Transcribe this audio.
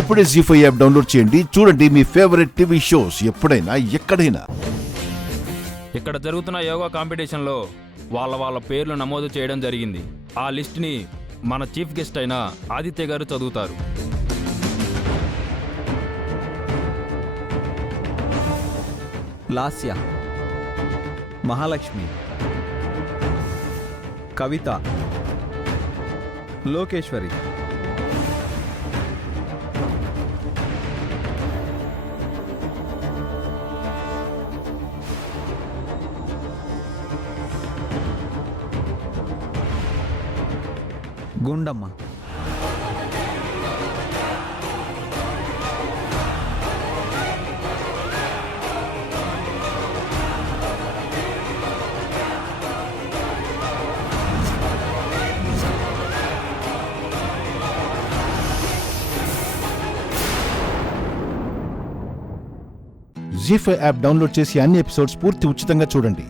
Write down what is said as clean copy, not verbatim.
ఇప్పుడే జీ5 app download చేయండి. చూడండి మీ ఫేవరెట్ టీవీ షోస్ ఎప్పుడైనా ఎక్కడైనా. ఇక్కడ జరుగుతున్న యోగా కాంపిటీషన్లో వాళ్ళ పేర్లు నమోదు చేయడం జరిగింది. ఆ లిస్ట్ని మన చీఫ్ గెస్ట్ అయిన ఆదిత్య గారు చదువుతారు. లాస్య, మహాలక్ష్మి, కవిత, లోకేశ్వరి, గుండమ్మ, జీ5 యాప్ డౌన్లోడ్ చేసి అన్ని ఎపిసోడ్స్ పూర్తి ఉచితంగా చూడండి.